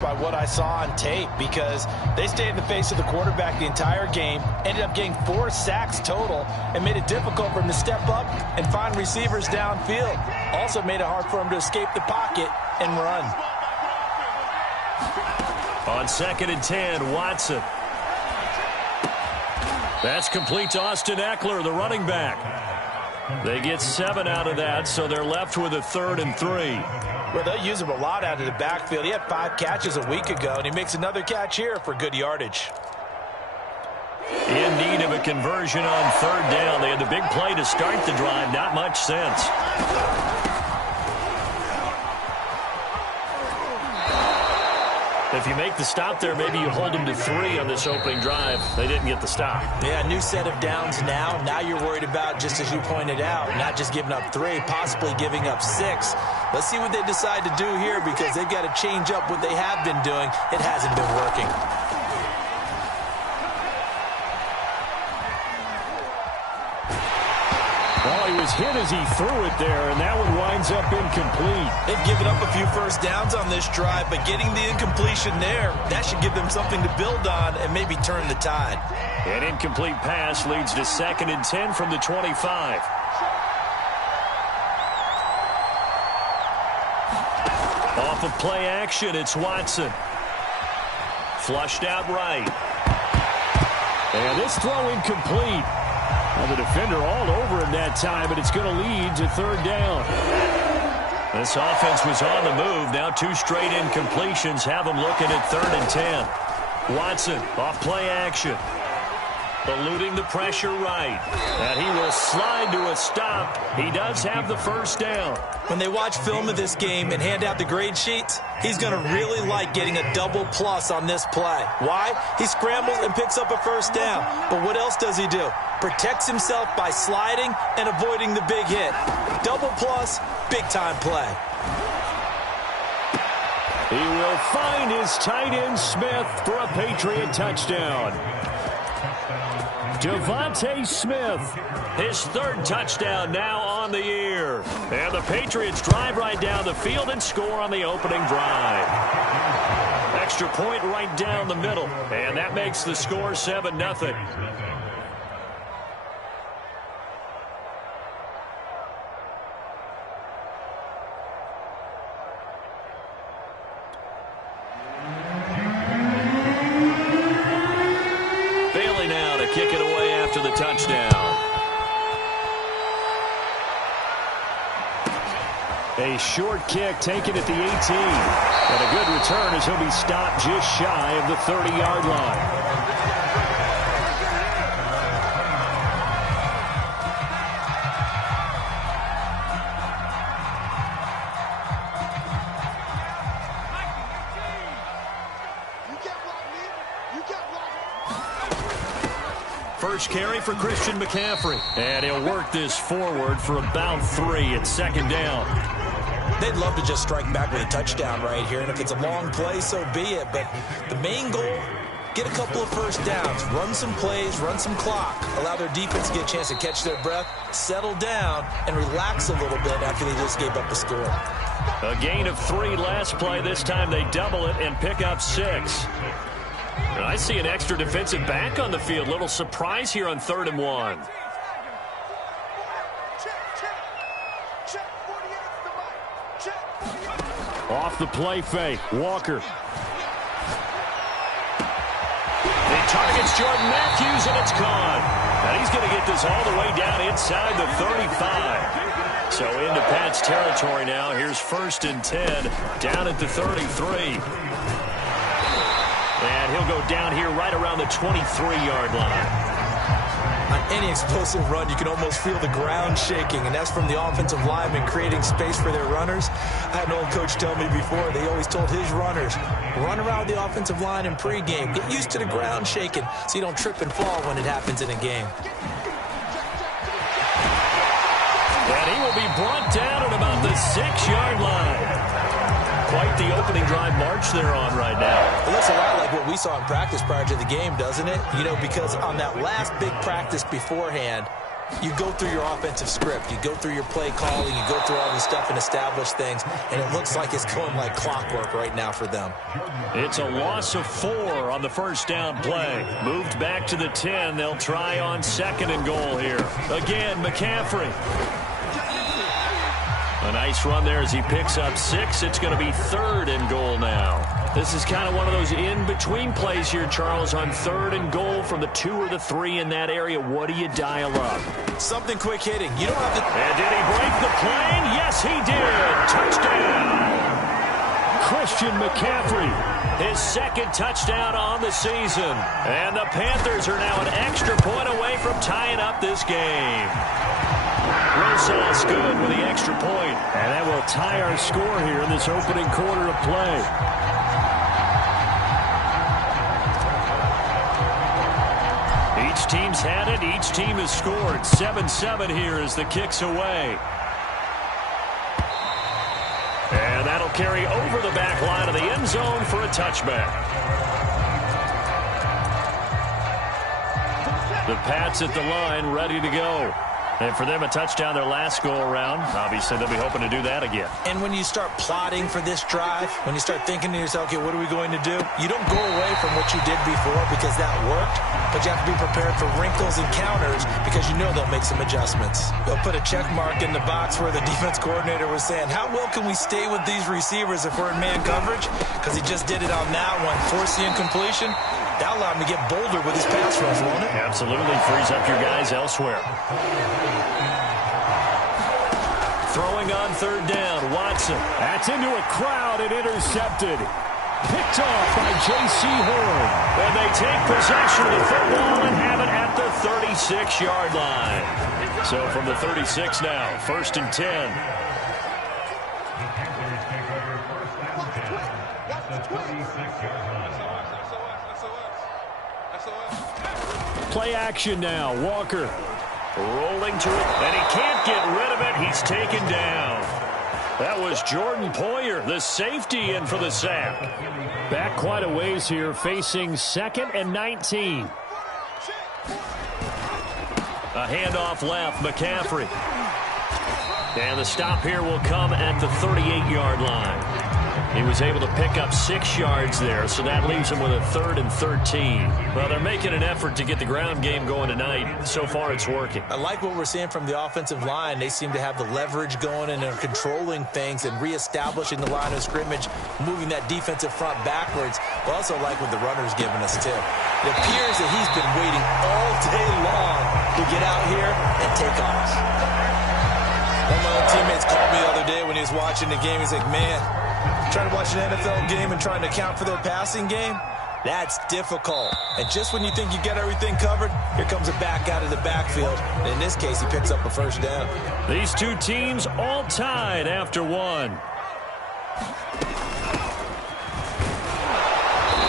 By what I saw on tape, because they stayed in the face of the quarterback the entire game, ended up getting 4 sacks total, and made it difficult for him to step up and find receivers downfield. Also made it hard for him to escape the pocket and run. On 2nd and 10, Watson. That's complete to Austin Eckler, the running back. They get 7 out of that, so they're left with a 3rd and 3. Well, they'll use him a lot out of the backfield. He had 5 catches a week ago, and he makes another catch here for good yardage. In need of a conversion on 3rd down. They had the big play to start the drive. Not much sense. If you make the stop there, maybe you hold them to 3 on this opening drive. They didn't get the stop. Yeah, new set of downs now. Now you're worried about, just as you pointed out, not just giving up 3, possibly giving up 6. Let's see what they decide to do here, because they've got to change up what they have been doing. It hasn't been working. Well, he was hit as he threw it there, and that one winds up incomplete. They've given up a few first downs on this drive, but getting the incompletion there, that should give them something to build on and maybe turn the tide. An incomplete pass leads to 2nd and 10 from the 25. Off of play action, it's Watson. Flushed out right. And this throw incomplete. Well, the defender all over him that time, but it's going to lead to 3rd down. This offense was on the move. Now 2 straight incompletions have them looking at 3rd and 10. Watson off play action. Eluding the pressure right. And he will slide to a stop. He does have the 1st down. When they watch film of this game and hand out the grade sheets, he's going to really like getting a double plus on this play. Why? He scrambles and picks up a 1st down. But what else does he do? Protects himself by sliding and avoiding the big hit. Double plus, big-time play. He will find his tight end Smith for a Patriot touchdown. Devontae Smith, his 3rd touchdown now on the year. And the Patriots drive right down the field and score on the opening drive. Extra point right down the middle. And that makes the score 7-0. Kick it away after the touchdown. A short kick taken at the 18. And a good return as he'll be stopped just shy of the 30-yard line. First carry for Christian McCaffrey. And he'll work this forward for about 3 at 2nd down. They'd love to just strike back with a touchdown right here, and if it's a long play, so be it. But the main goal, get a couple of 1st downs, run some plays, run some clock, allow their defense to get a chance to catch their breath, settle down, and relax a little bit after they just gave up the score. A gain of 3 last play. This time they double it and pick up 6. I see an extra defensive back on the field. Little surprise here on 3rd and 1. Off the play fake. Walker. He targets Jordan Matthews, and it's gone. And he's going to get this all the way down inside the 35. So into Pat's territory now. Here's 1st and 10 down at the 33. And he'll go down here right around the 23-yard line. On any explosive run, you can almost feel the ground shaking, and that's from the offensive linemen creating space for their runners. I had an old coach tell me before, they always told his runners, run around the offensive line in pregame. Get used to the ground shaking so you don't trip and fall when it happens in a game. And he will be brought down at about the 6-yard line. Quite the opening drive march they're on right now. It looks a lot like what we saw in practice prior to the game, doesn't it? You know, because on that last big practice beforehand, You go through your offensive script. You go through your play calling. You go through all this stuff and establish things, and it looks like it's going like clockwork right now for them. It's a loss of 4 on the first down play. Moved back to the 10. They'll try on 2nd and goal here. Again, McCaffrey. A nice run there as he picks up 6. It's going to be 3rd and goal now. This is kind of one of those in-between plays here, Charles, on 3rd and goal from the 2 or the 3 in that area. What do you dial up? Something quick hitting. You don't have to... And did he break the plane? Yes, he did. Touchdown. Christian McCaffrey, his 2nd touchdown on the season. And the Panthers are now an extra point away from tying up this game. Rosas good with the extra point. And that will tie our score here in this opening quarter of play. Each team's had it. Each team has scored. 7-7 here as the kick's away. And that'll carry over the back line of the end zone for a touchback. The Pats at the line, ready to go. And for them, a touchdown their last go-around. Obviously, they'll be hoping to do that again. And when you start plotting for this drive, when you start thinking to yourself, okay, what are we going to do? You don't go away from what you did before because that worked, but you have to be prepared for wrinkles and counters because you know they'll make some adjustments. They'll put a check mark in the box where the defense coordinator was saying, how well can we stay with these receivers if we're in man coverage? Because he just did it on that one, force the incompletion. That allowed him to get bolder with his pass rush, won't it? Absolutely. Frees up your guys elsewhere. Throwing on 3rd down, Watson. That's into a crowd and intercepted. Picked off by J.C. Horn. And they take possession of the football and have it at the 36-yard line. So from the 36 now, 1st and 10. Play action now. Walker rolling to it, and he can't get rid of it. He's taken down. That was Jordan Poyer, the safety, in for the sack. Back quite a ways here, facing 2nd and 19. A handoff left, McCaffrey. And the stop here will come at the 38-yard line. He was able to pick up 6 yards there, so that leaves him with a 3rd and 13. Well, they're making an effort to get the ground game going tonight. So far, it's working. I like what we're seeing from the offensive line. They seem to have the leverage going and they're controlling things and reestablishing the line of scrimmage, moving that defensive front backwards. I also like what the runner's giving us, too. It appears that he's been waiting all day long to get out here and take off. One of my old teammates called me the other day when he was watching the game. He's like, man, trying to watch an NFL game and trying to account for their passing game, that's difficult. And just when you think you get everything covered, here comes a back out of the backfield. And in this case, he picks up a 1st down. These two teams all tied after 1.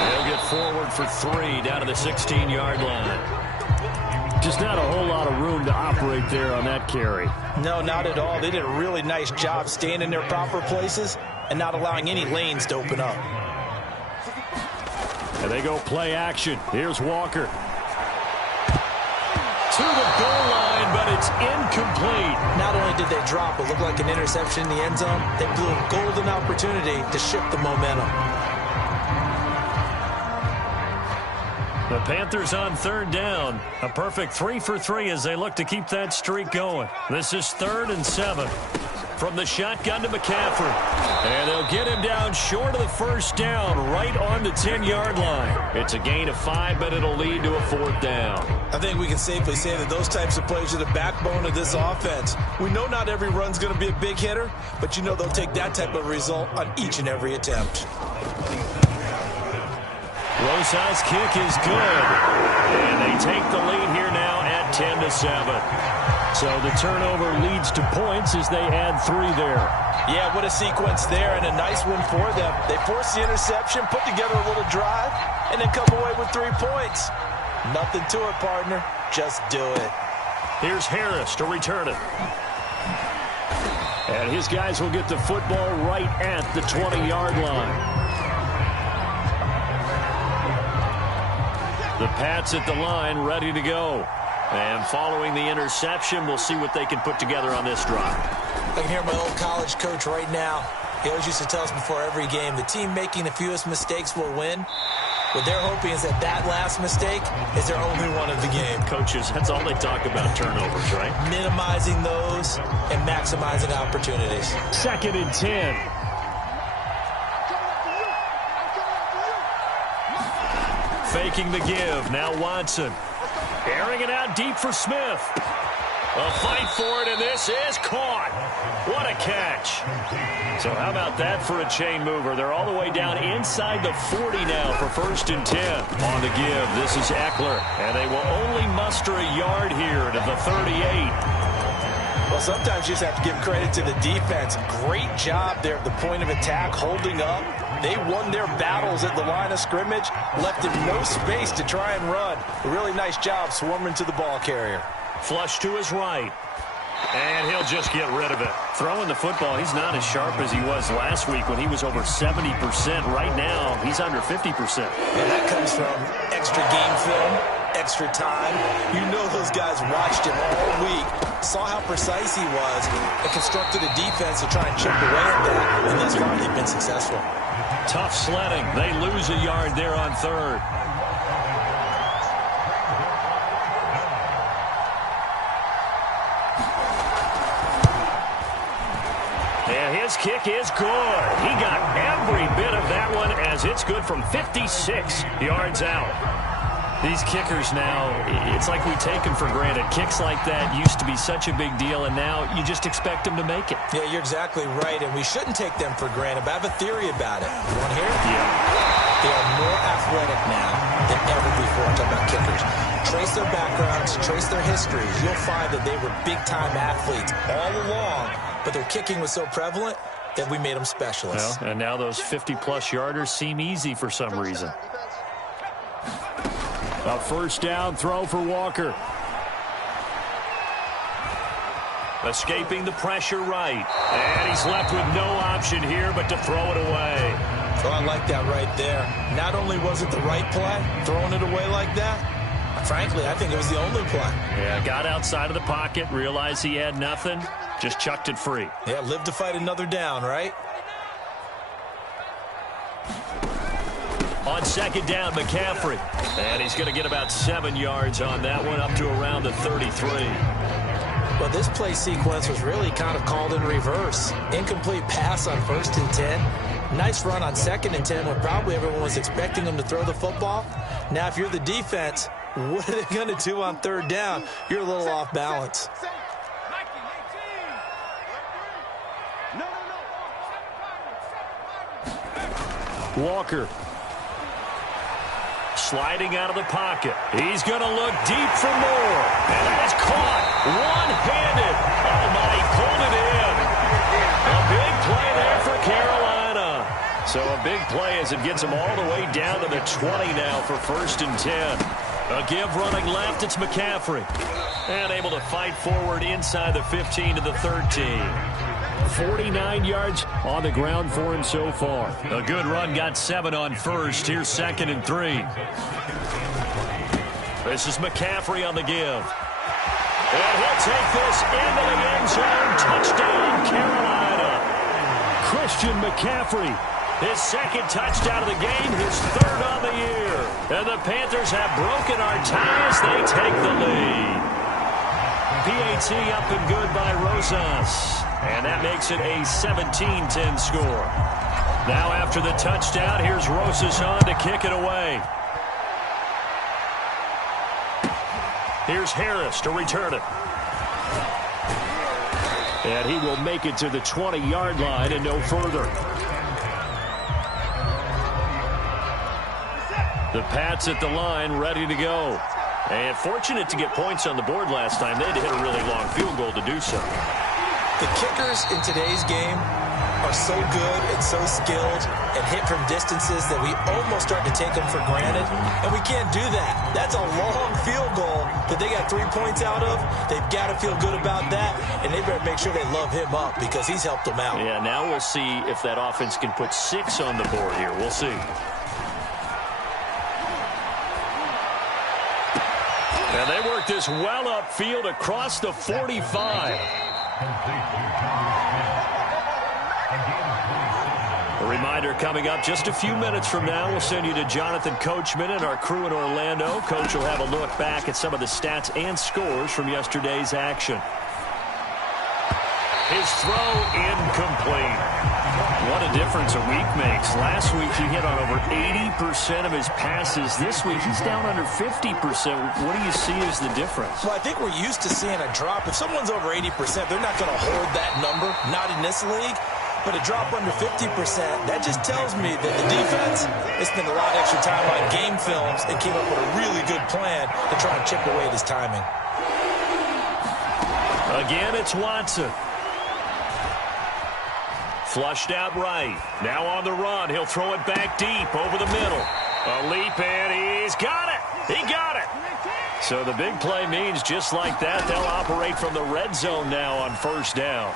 They'll get forward for 3 down to the 16-yard line. Just not a whole lot of room to operate there on that carry. No, not at all. They did a really nice job staying in their proper places and not allowing any lanes to open up. And they go play action. Here's Walker. To the goal line, but it's incomplete. Not only did they drop, it looked like an interception in the end zone, they blew a golden opportunity to shift the momentum. The Panthers on 3rd down. A perfect 3 for 3 as they look to keep that streak going. This is 3rd and 7. From the shotgun to McCaffrey. And they'll get him down short of the 1st down, right on the 10-yard line. It's a gain of 5, but it'll lead to a 4th down. I think we can safely say that those types of plays are the backbone of this offense. We know not every run's going to be a big hitter, but you know they'll take that type of result on each and every attempt. Rosas' kick is good. And they take the lead here now at 10-7. So the turnover leads to points as they add 3 there. Yeah, what a sequence there, and a nice one for them. They force the interception, put together a little drive, and then come away with 3 points. Nothing to it, partner. Just do it. Here's Harris to return it. And his guys will get the football right at the 20-yard line. The Pats at the line, ready to go. And following the interception, we'll see what they can put together on this drive. I can hear my old college coach right now. He always used to tell us before every game, the team making the fewest mistakes will win. What they're hoping is that that last mistake is their only one of the game. Coaches, that's all they talk about, turnovers, right? Minimizing those and maximizing opportunities. 2nd and 10. Faking the give. Now Watson. Airing it out deep for Smith. A fight for it, and this is caught. What a catch. So how about that for a chain mover? They're all the way down inside the 40 now for 1st and 10. On the give, this is Eckler. And they will only muster a yard here to the 38. Well, sometimes you just have to give credit to the defense. Great job there at the point of attack, holding up. They won their battles at the line of scrimmage, left him no space to try and run. A really nice job swarming to the ball carrier. Flush to his right. And he'll just get rid of it. Throwing the football, he's not as sharp as he was last week when he was over 70%. Right now, he's under 50%. And that comes from extra game film, extra time. You know those guys watched him all week, saw how precise he was, and constructed a defense to try and chip away at that. And thus far, they've been successful. Tough sledding. They lose a yard there on 3rd. And his kick is good. He got every bit of that one as it's good from 56 yards out. These kickers now, it's like we take them for granted. Kicks like that used to be such a big deal, and now you just expect them to make it. Yeah, you're exactly right, and we shouldn't take them for granted, but I have a theory about it. You want to hear it? Yeah. They are more athletic now than ever before. I'm talking about kickers. Trace their backgrounds, trace their histories. You'll find that they were big-time athletes all along, but their kicking was so prevalent that we made them specialists. Well, and now those 50-plus yarders seem easy for some reason. A 1st down throw for Walker. Escaping the pressure right. And he's left with no option here but to throw it away. So I like that right there. Not only was it the right play, throwing it away like that, frankly, I think it was the only play. Yeah, got outside of the pocket, realized he had nothing, just chucked it free. Yeah, live to fight another down, right? On 2nd down, McCaffrey. And he's going to get about 7 yards on that one, up to around the 33. Well, this play sequence was really kind of called in reverse. Incomplete pass on 1st and 10. Nice run on 2nd and 10 when probably everyone was expecting him to throw the football. Now, if you're the defense, what are they going to do on 3rd down? You're a little off balance. Walker. Sliding out of the pocket. He's going to look deep for more. And that is caught. One-handed. Oh, my, he pulled it in. A big play there for Carolina. So a big play as it gets him all the way down to the 20 now for 1st and 10. A give running left. It's McCaffrey. And able to fight forward inside the 15 to the 13. 49 yards on the ground for him so far. A good run, got 7 on 1st. Here's 2nd and 3. This is McCaffrey on the give. And he'll take this into the end zone. Touchdown, Carolina. Christian McCaffrey, his 2nd touchdown of the game, his 3rd on the year. And the Panthers have broken our ties. They take the lead. PAT up and good by Rosas. And that makes it a 17-10 score. Now after the touchdown, here's Rosas on to kick it away. Here's Harris to return it. And he will make it to the 20-yard line and no further. The Pats at the line, ready to go. And fortunate to get points on the board last time. They had to hit a really long field goal to do so. The kickers in today's game are so good and so skilled and hit from distances that we almost start to take them for granted. And we can't do that. That's a long field goal that they got 3 points out of. They've got to feel good about that, and they better make sure they love him up because he's helped them out. Yeah, now we'll see if that offense can put 6 on the board here. We'll see. And they work this well upfield across the 45. A reminder coming up just a few minutes from now. We'll send you to Jonathan Coachman and our crew in Orlando. Coach will have a look back at some of the stats and scores from yesterday's action. His throw incomplete. What a difference a week makes. Last week he hit on over 80% of his passes. This week he's down under 50%. What do you see as the difference? Well, I think we're used to seeing a drop. If someone's over 80%, they're not going to hold that number. Not in this league. But a drop under 50%, that just tells me that the defense has spent a lot of extra time on game films and came up with a really good plan to try and chip away at his timing. Again, it's Watson. Flushed out right. Now on the run. He'll throw it back deep over the middle. A leap in. He's got it. He got it. So the big play means just like that, they'll operate from the red zone now on first down.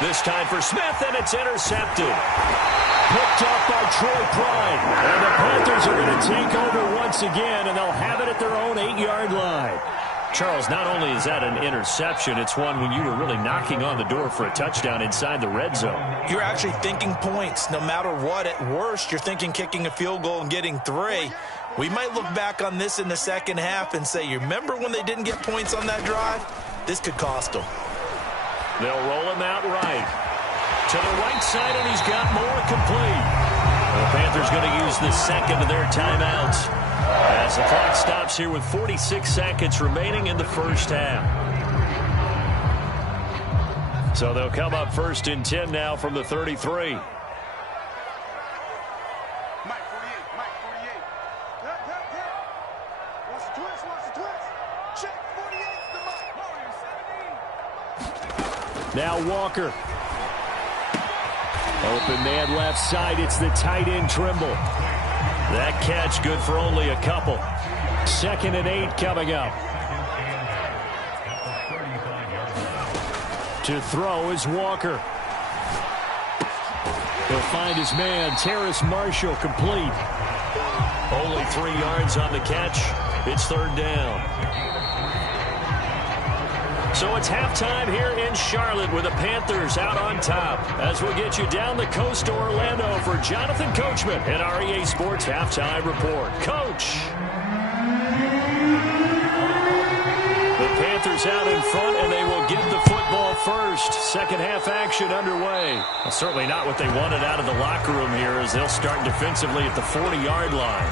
This time for Smith, and it's intercepted. Picked up by Troy Pride. And the Panthers are going to take over once again, and they'll have it at their own 8-yard line. Charles, not only is that an interception, it's one when you were really knocking on the door for a touchdown inside the red zone. You're actually thinking points. No matter what, at worst, you're thinking kicking a field goal and getting 3. We might look back on this in the second half and say, you remember when they didn't get points on that drive? This could cost them. They'll roll him out right. To the right side, and he's got more complete. The Panthers going to use the second of their timeouts as the clock stops here with 46 seconds remaining in the first half. So they'll come up first and 10 now from the 33. Now Walker. Open man left side. It's the tight end Trimble. That catch good for only a couple. 2nd and 8 coming up. To throw is Walker. He'll find his man, Terrace Marshall, complete. Only 3 yards on the catch. It's 3rd down. So it's halftime here in Charlotte with the Panthers out on top. As we'll get you down the coast to Orlando for Jonathan Coachman in our EA Sports Halftime Report. Coach! The Panthers out in front, and they will get the football first. Second half action underway. Well, certainly not what they wanted out of the locker room here as they'll start defensively at the 40-yard line.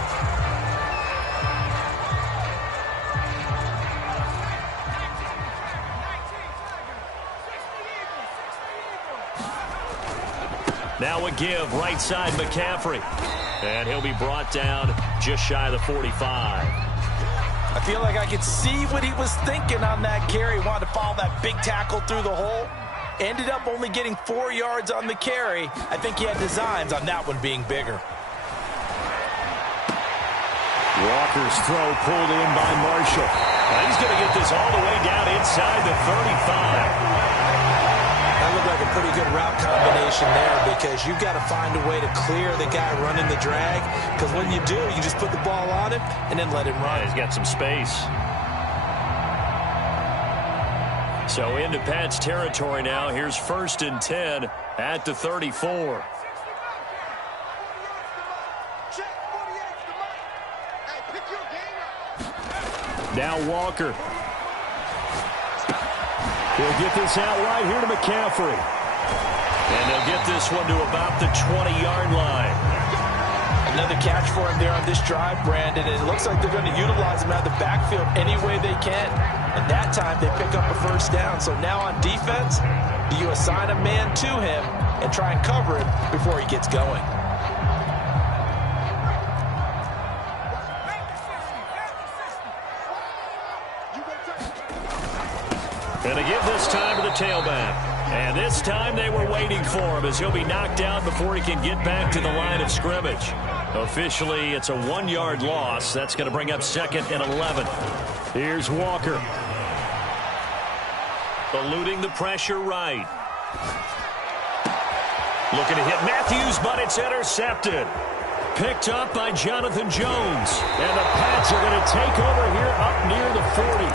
Now a give, right side McCaffrey. And he'll be brought down just shy of the 45. I feel like I could see what he was thinking on that carry. Wanted to follow that big tackle through the hole. Ended up only getting 4 yards on the carry. I think he had designs on that one being bigger. Walker's throw pulled in by Marshall. Now he's going to get this all the way down inside the 35. That looked like a pretty good route combination there because you've got to find a way to clear the guy running the drag, because when you do, you just put the ball on him and then let him run. Yeah, he's got some space. So into Pat's territory now. Here's 1st and 10 at the 34. Now Walker. He'll get this out right here to McCaffrey. And they'll get this one to about the 20-yard line. Another catch for him there on this drive, Brandon. And it looks like they're going to utilize him out of the backfield any way they can. And that time they pick up a first down. So now on defense, do you assign a man to him and try and cover him before he gets going? And to give this time to the tailback. And this time they were waiting for him as he'll be knocked down before he can get back to the line of scrimmage. Officially, it's a 1-yard loss. That's going to bring up 2nd and 11. Here's Walker. Eluding the pressure right. Looking to hit Matthews, but it's intercepted. picked up by Jonathan Jones. And the Pats are going to take over here up near the 40.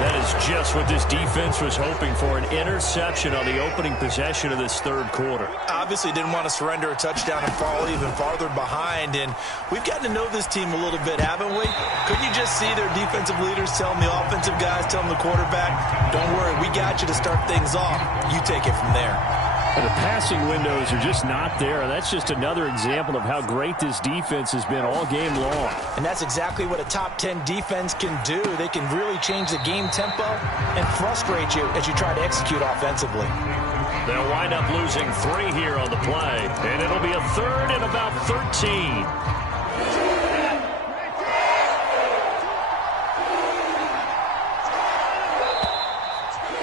That is just what this defense was hoping for, an interception on the opening possession of this third quarter. Obviously didn't want to surrender a touchdown and fall even farther behind. And we've gotten to know this team a little bit, haven't we? Couldn't you just see their defensive leaders telling the offensive guys, telling the quarterback, don't worry, we got you to start things off. You take it from there. The passing windows are just not there. That's just another example of how great this defense has been all game long. And that's exactly what a top 10 defense can do. They can really change the game tempo and frustrate you as you try to execute offensively. They'll wind up losing 3 here on the play, and it'll be a third and about 13.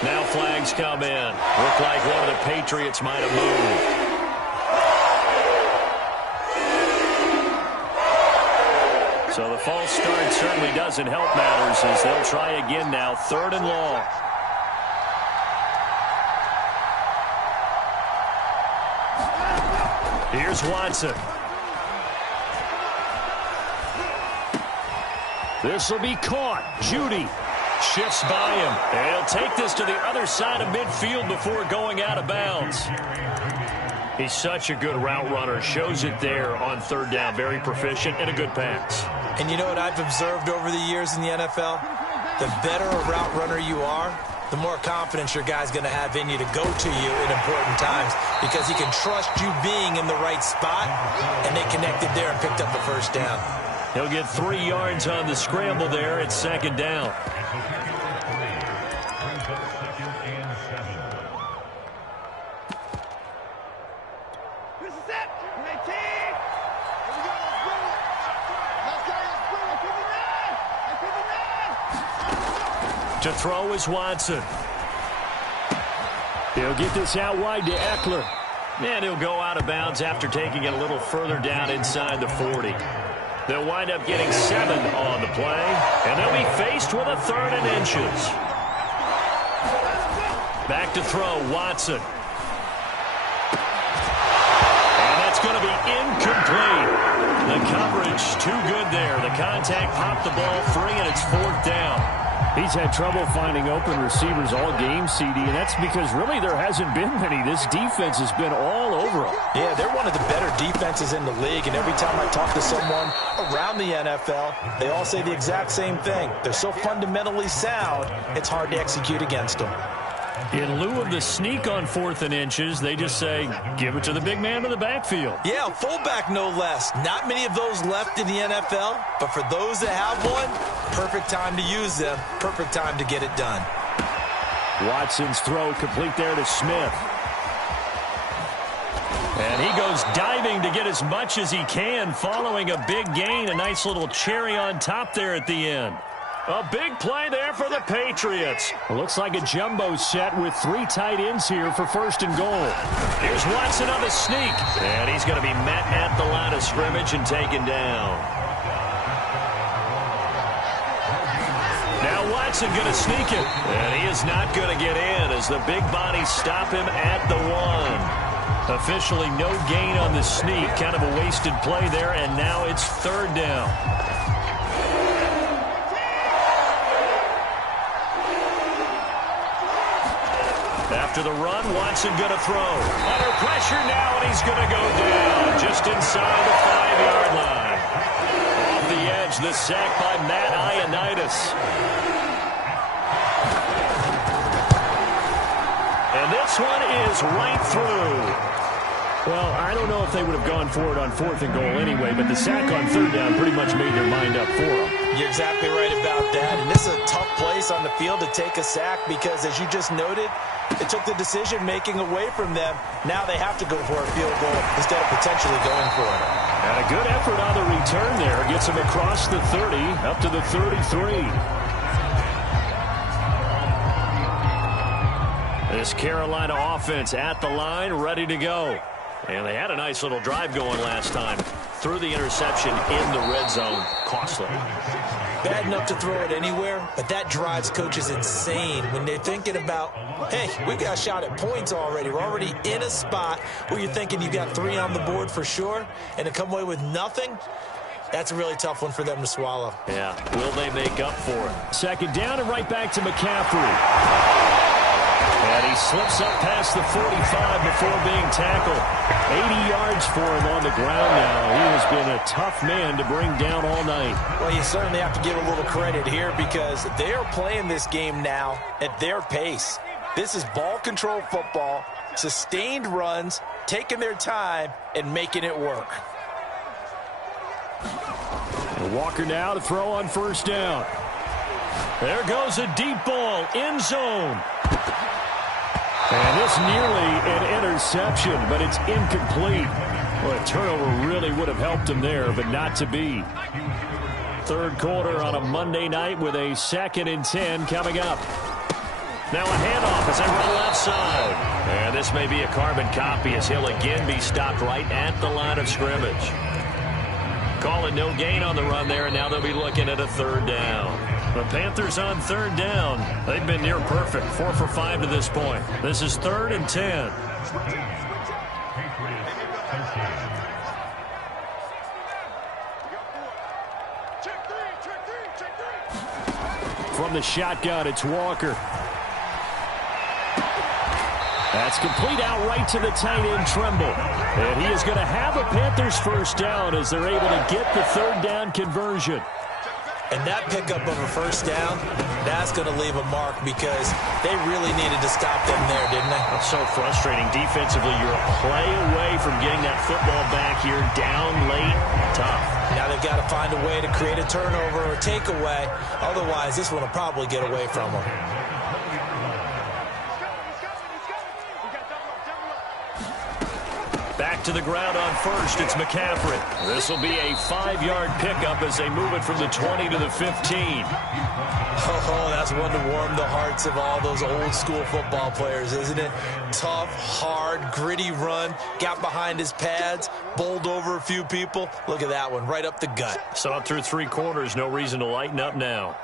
Now flags come in. Look like one of the Patriots might have moved. So the false start certainly doesn't help matters as they'll try again now, 3rd and long. Here's Watson. This will be caught. Judy shifts by him, and he'll take this to the other side of midfield before going out of bounds. He's such a good route runner. Shows it there on 3rd down. Very proficient and a good pass. And you know what I've observed over the years in the NFL? The better a route runner you are, the more confidence your guy's going to have in you to go to you in important times because he can trust you being in the right spot, and they connected there and picked up the 1st down. He'll get 3 yards on the scramble there at 2nd down. To throw is Watson. He'll get this out wide to Eckler. And he'll go out of bounds after taking it a little further down inside the 40. They'll wind up getting 7 on the play. And they'll be faced with a 3rd and inches. Back to throw, Watson. And that's going to be incomplete. The coverage too good there. The contact popped the ball free, and it's 4th down. He's had trouble finding open receivers all game, CD, and that's because really there hasn't been many. This defense has been all over him. Yeah, they're one of the better defenses in the league, and every time I talk to someone around the NFL, they all say the exact same thing. They're so fundamentally sound, it's hard to execute against them. In lieu of the sneak on 4th and inches, they just say, give it to the big man in the backfield. Yeah, fullback no less. Not many of those left in the NFL, but for those that have one, perfect time to use them, perfect time to get it done. Watson's throw complete there to Smith. And he goes diving to get as much as he can, following a big gain. A nice little cherry on top there at the end. A big play there for the Patriots. Looks like a jumbo set with 3 tight ends here for 1st and goal. Here's Watson on the sneak. And he's going to be met at the line of scrimmage and taken down. Now Watson going to sneak it. And he is not going to get in as the big bodies stop him at the 1. Officially no gain on the sneak. Kind of a wasted play there. And now it's 3rd down. After the run, Watson going to throw. Under pressure now, and he's going to go down just inside the 5-yard line. Off the edge, the sack by Matt Ioannidis. And this one is right through. Well, I don't know if they would have gone for it on 4th and goal anyway, but the sack on 3rd down pretty much made their mind up for them. You're exactly right about that. And this is a tough place on the field to take a sack because, as you just noted, it took the decision-making away from them. Now they have to go for a field goal instead of potentially going for it. And a good effort on the return there. Gets him across the 30, up to the 33. This Carolina offense at the line, ready to go. And they had a nice little drive going last time. Threw the interception in the red zone. Costly. Bad enough to throw it anywhere, but that drives coaches insane when they're thinking about, hey, we got a shot at points already. We're already in a spot where you're thinking you got 3 on the board for sure, and to come away with nothing, that's a really tough one for them to swallow. Yeah, will they make up for it? Second down and right back to McCaffrey. And he slips up past the 45 before being tackled. 80 yards for him on the ground now. He has been a tough man to bring down all night. Well, you certainly have to give a little credit here because they are playing this game now at their pace. This is ball control football, sustained runs, taking their time, and making it work. And Walker now to throw on first down. There goes a deep ball, end zone. And this nearly an interception, but it's incomplete. Well, a turnover really would have helped him there, but not to be. Third quarter on a Monday night with a 2nd and 10 coming up. Now a handoff as they run left side. And this may be a carbon copy as he'll again be stopped right at the line of scrimmage. Call it no gain on the run there, and now they'll be looking at a 3rd down. The Panthers on 3rd down. They've been near perfect, 4 for 5 to this point. This is 3rd and 10. From the shotgun, it's Walker. That's complete out right to the tight end, Tremble. And he is going to have a Panthers first down as they're able to get the 3rd down conversion. And that pickup of a first down, that's going to leave a mark because they really needed to stop them there, didn't they? It's so frustrating. Defensively, you're a play away from getting that football back here down late. Tough. Now they've got to find a way to create a turnover or takeaway. Otherwise, this one will probably get away from them. Back to the ground on first, it's McCaffrey. This will be a 5-yard pickup as they move it from the 20 to the 15. Oh, that's one to warm the hearts of all those old school football players, isn't it? Tough, hard, gritty run, got behind his pads, bowled over a few people. Look at that one, right up the gut. Saw it through 3 quarters, no reason to lighten up now.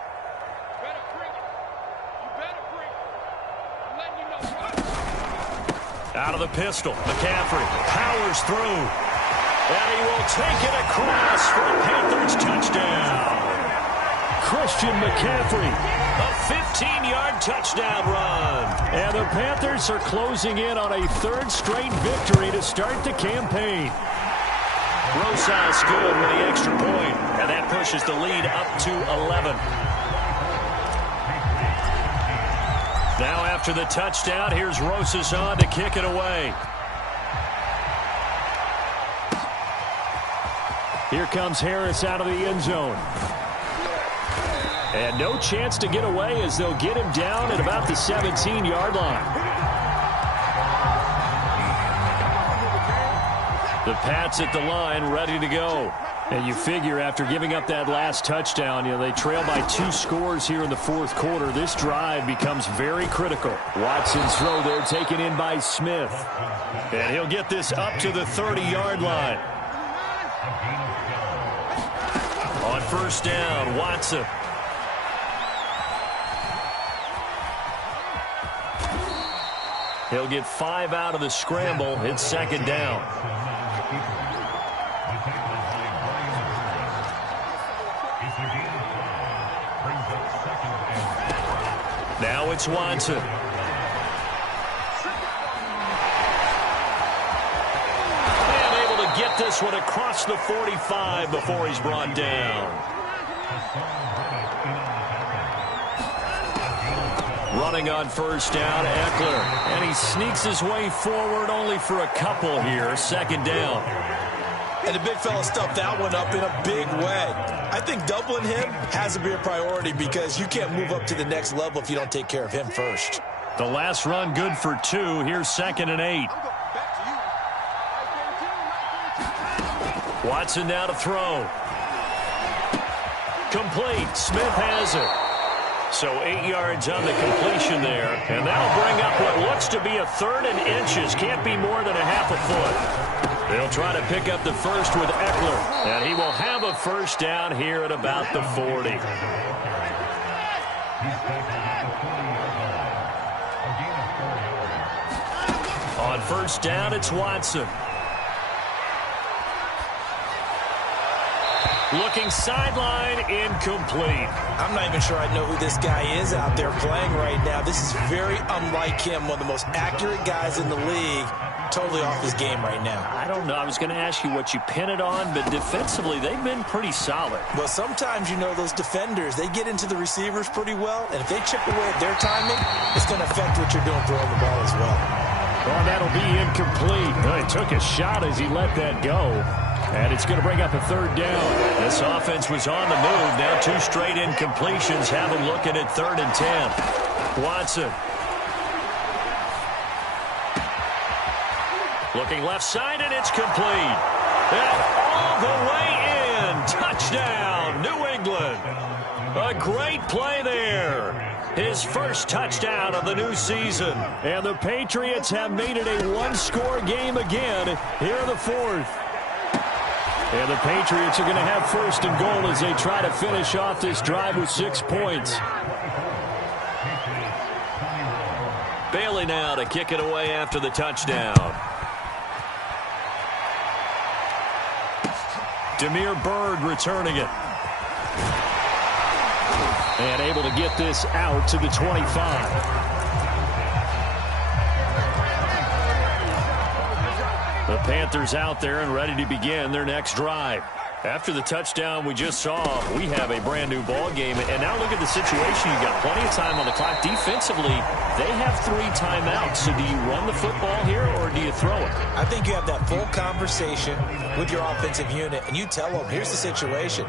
Out of the pistol, McCaffrey powers through. And he will take it across for a Panthers touchdown. Christian McCaffrey, a 15-yard touchdown run. And the Panthers are closing in on a 3rd straight victory to start the campaign. Rosas good with the extra point, and that pushes the lead up to 11. Now after the touchdown, here's Rosas on to kick it away. Here comes Harris out of the end zone. And no chance to get away as they'll get him down at about the 17-yard line. The Pats at the line ready to go. And you figure after giving up that last touchdown, they trail by 2 scores here in the 4th quarter. This drive becomes very critical. Watson's throw there taken in by Smith. And he'll get this up to the 30-yard line. On first down, Watson. He'll get 5 out of the scramble. It's 2nd down. Now it's Watson. And able to get this one across the 45 before he's brought down. Running on first down, Eckler. And he sneaks his way forward only for a couple here. 2nd down. And the big fella stuffed that one up in a big way. I think doubling him has to be a priority because you can't move up to the next level if you don't take care of him first. The last run good for 2. Here's 2nd and 8. Watson now to throw. Complete. Smith has it. So 8 yards on the completion there. And that'll bring up what looks to be a 3rd and inches. Can't be more than a half a foot. They'll try to pick up the first with Eckler, and he will have a first down here at about the 40. On first down, it's Watson. Looking sideline, incomplete. I'm not even sure I know who this guy is out there playing right now. This is very unlike him, one of the most accurate guys in the league. Totally off his game right now. I don't know. I was going to ask you what you pin it on, but defensively, they've been pretty solid. Well, sometimes, you know, those defenders, they get into the receivers pretty well, and if they chip away at their timing, it's going to affect what you're doing throwing the ball as well. Well, that'll be incomplete. Well, he took a shot as he let that go. And it's going to bring up a third down. This offense was on the move. Now 2 straight incompletions have them looking at 3rd and 10. Watson. Looking left side, and it's complete. And all the way in. Touchdown, New England. A great play there. His first touchdown of the new season. And the Patriots have made it a one-score game again here in the 4th. And the Patriots are going to have first and goal as they try to finish off this drive with 6 points. Bailey now to kick it away after the touchdown. Demir Bird returning it. And able to get this out to the 25. The Panthers out there and ready to begin their next drive. After the touchdown we just saw, we have a brand new ball game. And now look at the situation. You got plenty of time on the clock. Defensively, they have 3 timeouts. So do you run the football here or do you throw it? I think you have that full conversation with your offensive unit, and you tell them, here's the situation.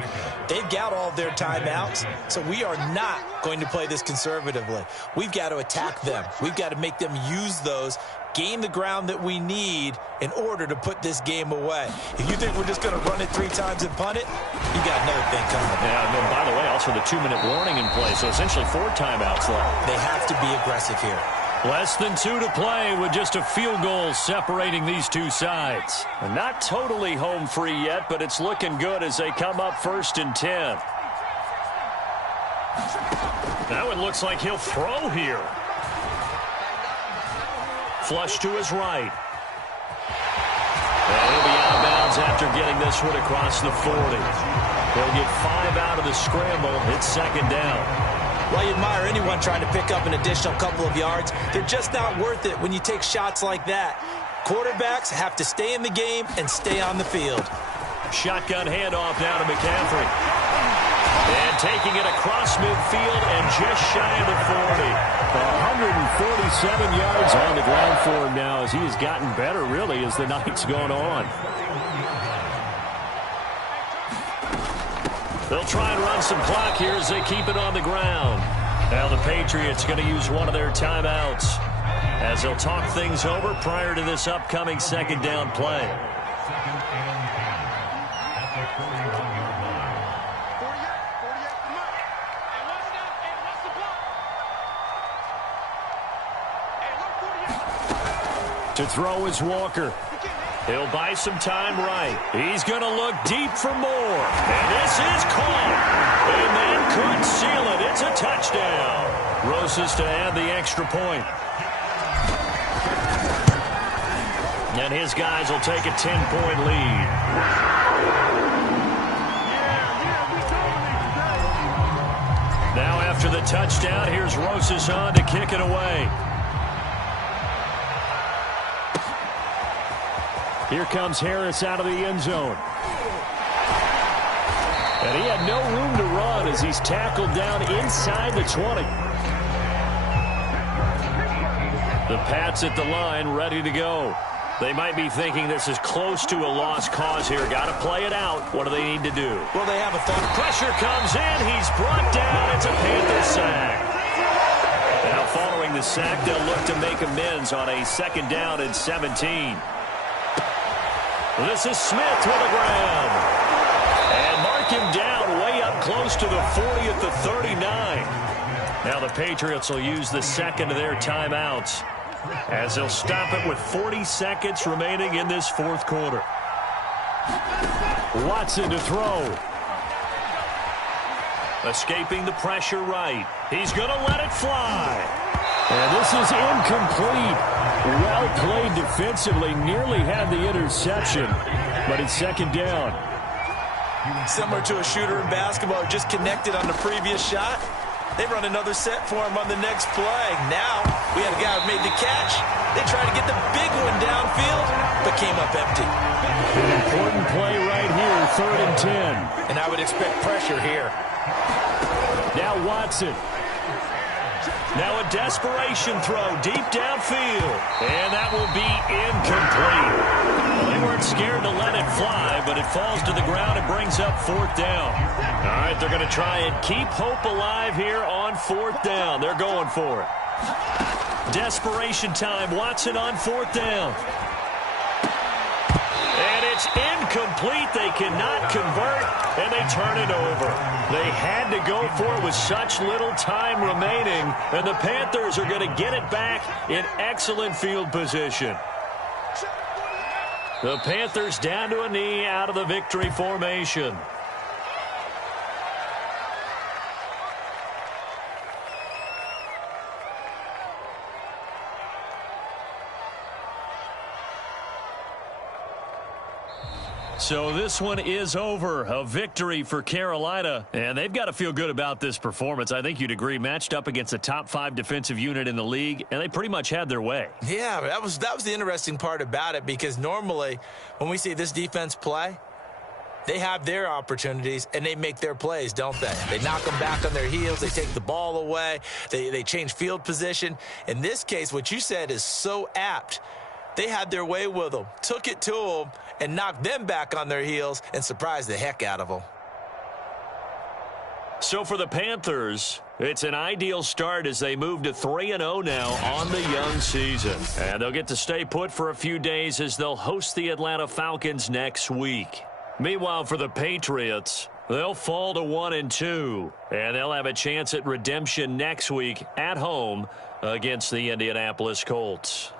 They've got all of their timeouts, so we are not going to play this conservatively. We've got to attack them. We've got to make them use those, gain the ground that we need in order to put this game away. If you think we're just going to run it 3 times and punt it, you got another thing coming. Yeah, and then by the way, also the 2-minute warning in play, so essentially 4 timeouts left. They have to be aggressive here. Less than 2 to play with just a field goal separating these 2 sides. And not totally home free yet, but it's looking good as they come up 1st and 10. Now it looks like he'll throw here. Flush to his right. And he'll be out of bounds after getting this one across the 40. He'll get 5 out of the scramble. It's 2nd down. Well, you admire anyone trying to pick up an additional couple of yards. They're just not worth it when you take shots like that. Quarterbacks have to stay in the game and stay on the field. Shotgun handoff now to McCaffrey. And taking it across midfield and just shy of the 40. 147 yards on the ground for him now as he has gotten better, really, as the night's gone on. They'll try and run some clock here as they keep it on the ground. Now the Patriots going to use one of their timeouts as they'll talk things over prior to this upcoming 2nd down play. To throw is Walker. He'll buy some time right. He's going to look deep for more. And this is caught. And that could seal it. It's a touchdown. Rosas to add the extra point. And his guys will take a 10-point lead. Now after the touchdown, here's Rosas on to kick it away. Here comes Harris out of the end zone. And he had no room to run as he's tackled down inside the 20. The Pats at the line ready to go. They might be thinking this is close to a lost cause here. Got to play it out. What do they need to do? Well, they have a thought. Pressure comes in. He's brought down. It's a Panther sack. Now following the sack, they'll look to make amends on a 2nd down and 17. This is Smith with the ground. And mark him down way up close to the 40 at the 39. Now the Patriots will use the 2nd of their timeouts as they'll stop it with 40 seconds remaining in this 4th quarter. Watson to throw. Escaping the pressure right. He's going to let it fly. And this is incomplete. Well played defensively. Nearly had the interception, but it's second down. Similar to a shooter in basketball who just connected on the previous shot. They run another set for him on the next play. Now, we had a guy who made the catch. They tried to get the big one downfield, but came up empty. An important play right here, 3rd and 10. And I would expect pressure here. Now Watson. Now a desperation throw deep downfield. And that will be incomplete. Well, they weren't scared to let it fly, but it falls to the ground and brings up 4th down. All right, they're going to try and keep hope alive here on 4th down. They're going for it. Desperation time. Watson on 4th down. And it's incomplete. They cannot convert, and they turn it over. They had to go for it with such little time remaining, and the Panthers are going to get it back in excellent field position. The Panthers down to a knee out of the victory formation. So this one is over. A victory for Carolina. And they've got to feel good about this performance. I think you'd agree. Matched up against a top 5 defensive unit in the league, and they pretty much had their way. Yeah, that was the interesting part about it, because normally when we see this defense play, they have their opportunities and they make their plays, don't they? They knock them back on their heels. They take the ball away. They change field position. In this case, what you said is so apt. They had their way with them, took it to them, and knocked them back on their heels and surprised the heck out of them. So for the Panthers, it's an ideal start as they move to 3-0 now on the young season. And they'll get to stay put for a few days as they'll host the Atlanta Falcons next week. Meanwhile, for the Patriots, they'll fall to 1-2, and they'll have a chance at redemption next week at home against the Indianapolis Colts.